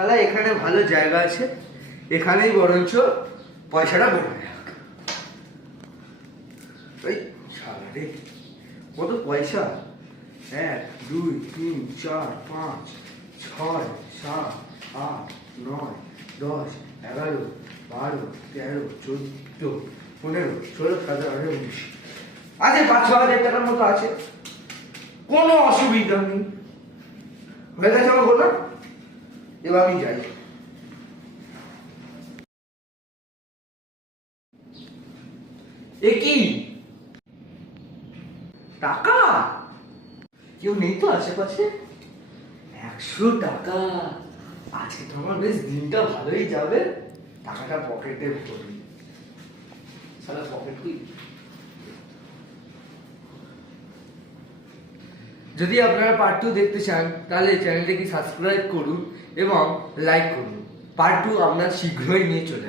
শালা এখানে ভালো জায়গা আছে, এখানেই বরঞ্চ পয়সাটা বড় যাক। এই শালা রে, কত পয়সা! 1 2 3 4 5 6 7 8 9 10 11 12 13 14 15 16 17 18 19 আছে, 5-6 হাজার টাকার মতো আছে, কোনো অসুবিধা নেই। হয়ে গেছে আমার বললাম, এবার আমি যাই। এ কি টাকা? কেউ নেই তো আশেপাশে? 100 টাকা! আজকে তো আমার বেশ দিনটা ভালোই যাবে। টাকাটা পকেটে ভরি, সারা পকেট কি। যদি আপনারা পার্ট 2 দেখতে চান তাহলে চ্যানেলটিকে সাবস্ক্রাইব করুন এবং লাইক করুন। পার্ট 2 আপনার শীঘ্রই নিয়ে চলে আসবে।